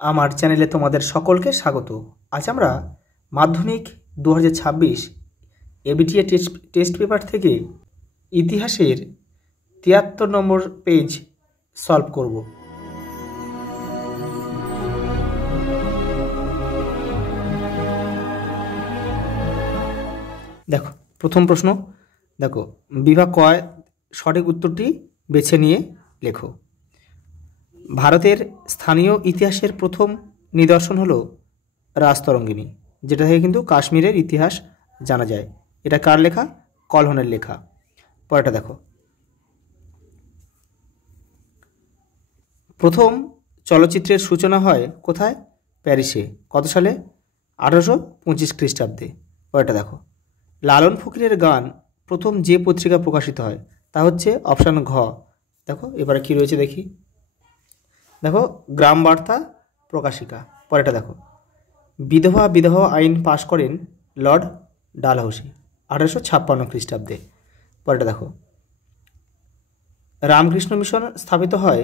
আমার চ্যানেলে তোমাদের সকলকে স্বাগত। আজ আমরা মাধ্যমিক 2026 এবিটিএ টেস্ট পেপার থেকে ইতিহাসের 73 নম্বর পেজ সলভ করব। দেখো প্রথম প্রশ্ন, দেখো বিভাগ ক সঠিক উত্তরটি বেছে নিয়ে লেখো। ভারতের স্থানীয় ইতিহাসের প্রথম নিদর্শন হলো রাজতরঙ্গিনী, যেটা থেকে কিন্তু কাশ্মীরের ইতিহাস জানা যায়। এটা কার লেখা? কলহনের লেখা। পরেরটা দেখো, প্রথম চলচ্চিত্রের সূচনা হয় কোথায়? প্যারিসে। কত সালে? 1825 খ্রিস্টাব্দে। পরেরটা দেখো, লালন ফকিরের গান প্রথম যে পত্রিকা প্রকাশিত হয় তা হচ্ছে অপশান ঘ। দেখো এবারে কি রয়েছে দেখি, দেখো গ্রাম বার্তা প্রকাশিকা। পরেরটা দেখো, বিধবা বিবাহ আইন পাশ করেন লর্ড ডালহৌসি 1856 খ্রিস্টাব্দে। পরেরটা দেখো, রামকৃষ্ণ মিশন স্থাপিত হয়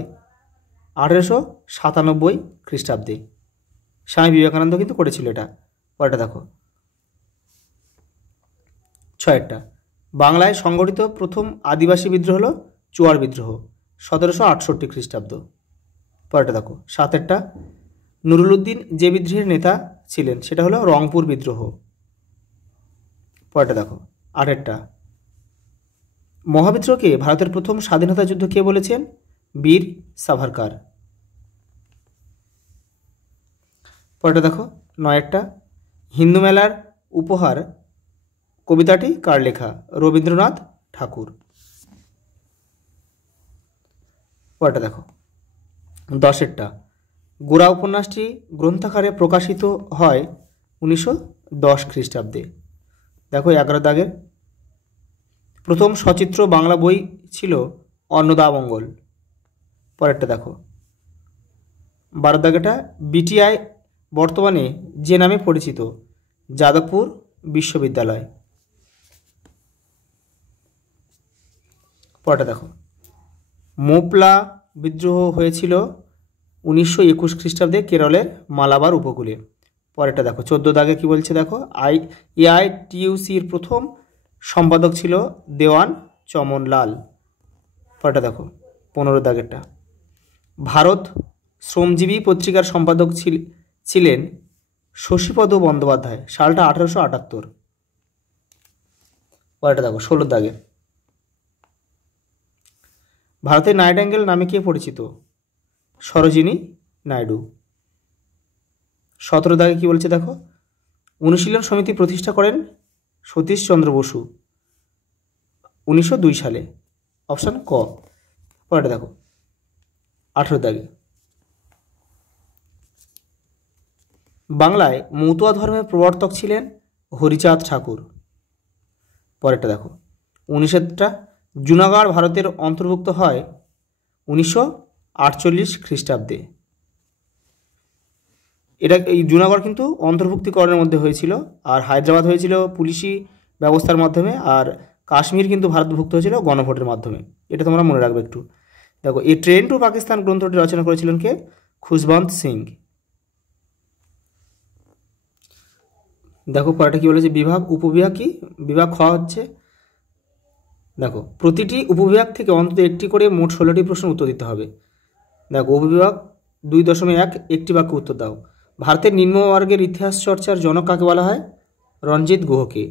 1897 খ্রিস্টাব্দে। স্বামী বিবেকানন্দ কিন্তু করেছিল এটা। পরেরটা দেখো, ছয়েরটা, বাংলায় সংগঠিত প্রথম আদিবাসী বিদ্রোহ হল চুয়ার বিদ্রোহ 1768 খ্রিস্টাব্দ। পরেরটা দেখো, সাতেরটা, নুরুল উদ্দিন যে বিদ্রোহের নেতা ছিলেন সেটা হলো রংপুর বিদ্রোহ। পরেরটা দেখো, আটেরটা, মহাবিদ্রোহকে ভারতের প্রথম স্বাধীনতা যুদ্ধ কে বলেছেন? বীর সাভারকার। পরেরটা দেখো, নয়েরটা, হিন্দু মেলার উপহার কবিতাটি কার লেখা? রবীন্দ্রনাথ ঠাকুর। পরেরটা দেখো, দশেরটা, গোরা উপন্যাসটি গ্রন্থাকারে প্রকাশিত হয় 1910 খ্রিস্টাব্দে। দেখো 11 দাগের, প্রথম সচিত্র বাংলা বই ছিল অন্নদামঙ্গল। পরেরটা দেখো, 12 দাগেটা, বিটিআই বর্তমানে যে নামে পরিচিত? যাদবপুর বিশ্ববিদ্যালয়। পরেরটা দেখো, মোপলা বিদ্রোহ হয়েছিল 1921 খ্রিস্টাব্দে কেরলের মালাবার উপকূলে। পরেরটা দেখো, 14 দাগে কি বলছে দেখো, এআইটিইউসির প্রথম সম্পাদক ছিল দেওয়ান চমন লাল। পরেরটা দেখো, 15 দাগেরটা, ভারত শ্রমজীবী পত্রিকার সম্পাদক ছিলেন শশীপদ বন্দ্যোপাধ্যায়। সালটা 1878। পরেরটা দেখো, 16 দাগের, ভারতের নাইটিঙ্গেল নামে কে পরিচিত? সরোজিনী নাইডু। 17 দাগে কি বলছে দেখো, অনুশীলন সমিতি প্রতিষ্ঠা করেন সতীশচন্দ্র বসু 1902 সালে। অপশান ক। পরেরটা দেখো, 18 দাগে, বাংলায় মতুয়া ধর্মের প্রবর্তক ছিলেন হরিচাঁদ ঠাকুর। পরেরটা দেখো, 19টা, জুনাগড় ভারতের অন্তর্ভুক্ত হয় 1948 খ্রিস্টাব্দে। এটা এই জুনাগড় কিন্তু অন্তর্ভুক্তিকরণের মধ্যে হয়েছিল, আর হায়দ্রাবাদ হয়েছিল পুলিশি ব্যবস্থার মাধ্যমে, আর কাশ্মীর কিন্তু ভারতভুক্ত হয়েছিল গণভোটের মাধ্যমে। এটা তোমরা মনে রাখবে একটু। দেখো, এই ট্রেন টু পাকিস্তান গ্রন্থটি রচনা করেছিলেন কে? খুশবন্ত সিং। দেখো পরেরটা কি বলেছে, বিভাগ উপবিভাগ কি? বিভাগ খ হচ্ছে, দেখো প্রতিটি উপবিভাগ থেকে অন্তত একটি করে মোট 16টি প্রশ্ন উত্তর দিতে হবে। দেখো উপবিভাগ 2.1 একটি বাক্য উত্তর দাও। ভারতের নিম্নবর্গের ইতিহাস চর্চার জনক কাকে বলা হয়? রঞ্জিত গুহকে।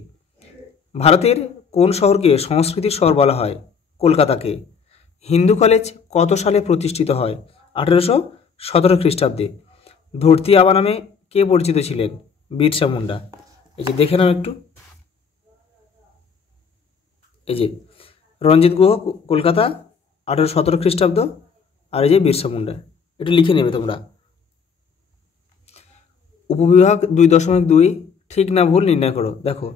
ভারতের কোন শহরকে সংস্কৃতির শহর বলা হয়? কলকাতাকে। হিন্দু কলেজ কত সালে প্রতিষ্ঠিত হয়? 1817 খ্রিস্টাব্দে। ধরতি আবা নামে কে পরিচিত ছিলেন? বিরসা মুন্ডা। এই যে দেখে নাও একটু, এই যে রঞ্জিত গুহ কলকাতা 1817 খ্রিস্টাব্দ, আর এই যে বিরসা মুন্ডা। এটা লিখে নেবে তোমরা। উপবিভাগ 2.2 ঠিক না ভুল নির্ণয় করো। দেখো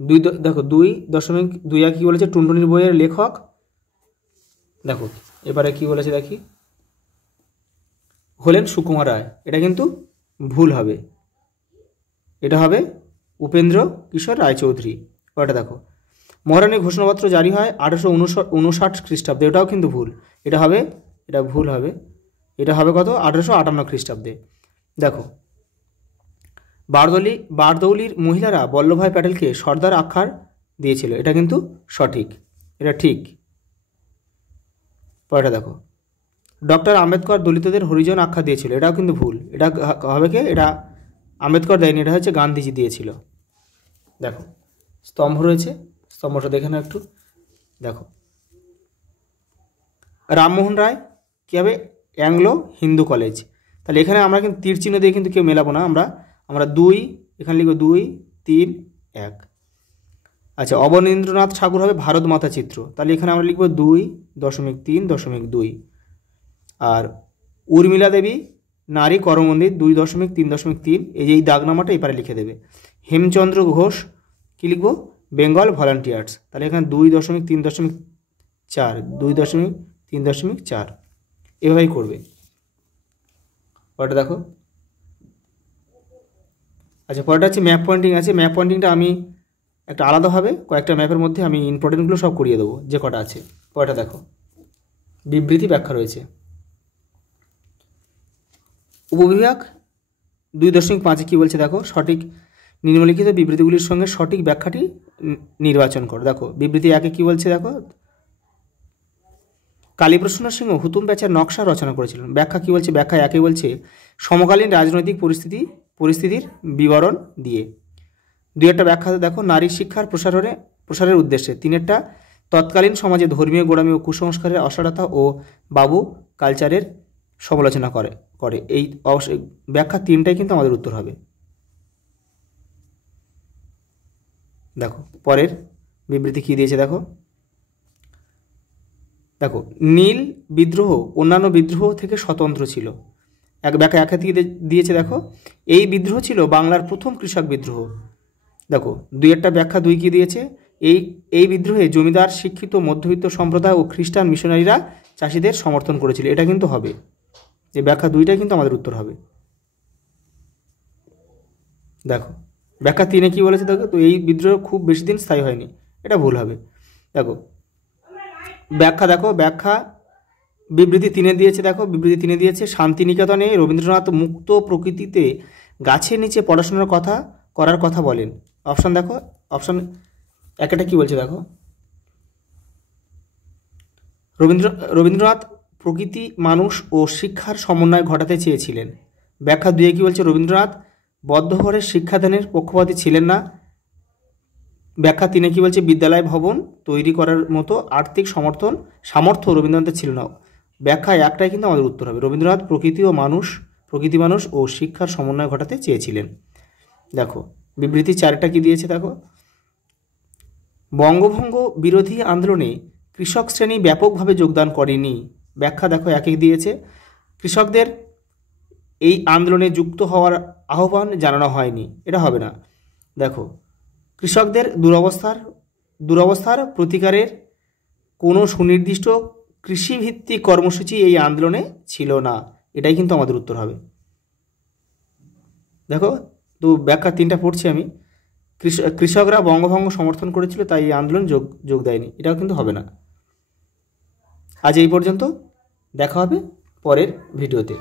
2.2 কি বলেছে? টুনটুনির বইয়ের লেখক। দেখো এবারে কি বলেছে দেখি, হলেন সুকুমার রায়। এটা কিন্তু ভুল হবে, এটা হবে উপেন্দ্র কিশোর রায়চৌধুরী। ওটা দেখো, মহারানী ঘোষণাপত্র জারি হয় 1859 খ্রিস্টাব্দে। এটাও কিন্তু ভুল, এটা হবে, এটা ভুল হবে, এটা হবে কত? 1858 খ্রিস্টাব্দে। দেখো, বারদৌলির মহিলারা বল্লভভাই প্যাটেলকে সর্দার আখ্যার দিয়েছিল, এটা কিন্তু সঠিক, এটা ঠিক। পরেরটা দেখো, ডক্টর আম্বেদকর দলিতদের হরিজন আখ্যা দিয়েছিল, এটাও কিন্তু ভুল, এটা হবে কি, এটা আম্বেদকর দেয়নি, এটা হচ্ছে গান্ধীজি দিয়েছিল। দেখো, স্তম্ভ রয়েছে, স্তম্ভটা দেখে নাও একটু। দেখো, রামমোহন রায় কী হবে, অ্যাংলো হিন্দু কলেজ। তাহলে এখানে আমরা কিন্তু তীর চিহ্ন দিয়ে কিন্তু কেউ মেলাবো না, আমরা 2, এখানে লিখব 2, 3, 1। আচ্ছা, অবনীন্দ্রনাথ ঠাকুর হবে ভারত মাতা চিত্র, তাহলে এখানে আমরা লিখব 2.3.2। আর উর্মিলা দেবী নারী করমন্দির 2.3.3, এই যে এই দাগনামাটা এপারে লিখে দেবে। হেমচন্দ্র ঘোষ কী লিখব, বেঙ্গল ভলান্টিয়ার্স, তাহলে এখানে 2.3.4, 2.3.4, এভাবেই করবে। পরেরটা দেখো, আচ্ছা পরেরটা হচ্ছে ম্যাপ পয়েন্টিং আছে। ম্যাপ পয়েন্টিংটা আমি একটা আলাদাভাবে কয়েকটা ম্যাপের মধ্যে আমি ইম্পর্টেন্টগুলো সব করিয়ে দেবো, যে কটা আছে। পরেরটা দেখো, বিবৃতি ব্যাখ্যা রয়েছে। উপবিভাগ 2.5 কী বলছে দেখো, সঠিক নিম্নলিখিত বিবৃতিগুলির সঙ্গে সঠিক ব্যাখ্যাটি নির্বাচন করো। দেখো, বিবৃতি 1 কী বলছে দেখো, কালীপ্রসন্ন সিংহ হুতুম প্যাঁচার নকশা রচনা করেছিলেন। ব্যাখ্যা কী বলছে, ব্যাখ্যা 1 বলছে সমকালীন রাজনৈতিক পরিস্থিতির বিবরণ দিয়ে। 2 ব্যাখ্যা দেখো, নারী শিক্ষার প্রসারের উদ্দেশ্যে। 3 তৎকালীন সমাজে ধর্মীয় গোড়ামি ও কুসংস্কারের অসারতা ও বাবু কালচারের সমালোচনা করে। এই ব্যাখ্যা 3টাই কিন্তু আমাদের উত্তর হবে। দেখো, পরের বিবৃতি কী দিয়েছে দেখো, নীল বিদ্রোহ অন্যান্য বিদ্রোহ থেকে স্বতন্ত্র ছিল। ব্যাখ্যা 1 থেকে দিয়েছে দেখো, এই বিদ্রোহ ছিল বাংলার প্রথম কৃষক বিদ্রোহ। দেখো, 2 ব্যাখ্যা 2 কী দিয়েছে, এই বিদ্রোহে জমিদার, শিক্ষিত মধ্যবিত্ত সম্প্রদায় ও খ্রিস্টান মিশনারিরা চাষিদের সমর্থন করেছিল, এটা কিন্তু হবে, যে ব্যাখ্যা 2টাই কিন্তু আমাদের উত্তর হবে। দেখো, ব্যাখ্যা 3 কী বলেছে দেখো, তো এই বিদ্রোহ খুব বেশি দিন স্থায়ী হয়নি, এটা ভুল হবে। দেখো, ব্যাখ্যা বিবৃতি 3 দিয়েছে দেখো, বিবৃতি 3 দিয়েছে শান্তিনিকেতনে রবীন্দ্রনাথ মুক্ত প্রকৃতিতে গাছের নিচে পড়াশোনার করার কথা বলেন। অপশান দেখো, অপশান 1টা কী বলছে দেখো, রবীন্দ্রনাথ প্রকৃতি, মানুষ ও শিক্ষার সমন্বয় ঘটাতে চেয়েছিলেন। ব্যাখ্যা 2 কী বলছে, রবীন্দ্রনাথ বদ্ধঘরে শিক্ষাদানের পক্ষপাতী ছিলেন না। ব্যাখ্যা 3 কী বলছে, বিদ্যালয় ভবন তৈরি করার মতো আর্থিক সামর্থ্য রবীন্দ্রনাথের ছিল না। ব্যাখ্যা 1টাই কিন্তু আমাদের উত্তর হবে, রবীন্দ্রনাথ প্রকৃতি মানুষ ও শিক্ষার সমন্বয় ঘটাতে চেয়েছিলেন। দেখো, বিবৃতি 4টা কী দিয়েছে দেখো, বঙ্গভঙ্গ বিরোধী আন্দোলনে কৃষক শ্রেণী ব্যাপকভাবে যোগদান করেনি। ব্যাখ্যা দেখো 1 দিয়েছে, কৃষকদের এই আন্দোলনে যুক্ত হওয়ার আহ্বান জানানো হয়নি, এটা হবে না। দেখো, কৃষকদের দুরবস্থার প্রতিকারের কোনো সুনির্দিষ্ট কৃষিভিত্তিক কর্মসূচি এই আন্দোলনে ছিল না, এটাই কিন্তু আমাদের উত্তর হবে। দেখো, তো ব্যাখ্যা 3টা পড়ছি আমি, কৃষকরা বঙ্গভঙ্গ সমর্থন করেছিল তাই এই আন্দোলন যোগ দেয়নি, এটাও কিন্তু হবে না। আজ এই পর্যন্ত, দেখা হবে পরের ভিডিওতে।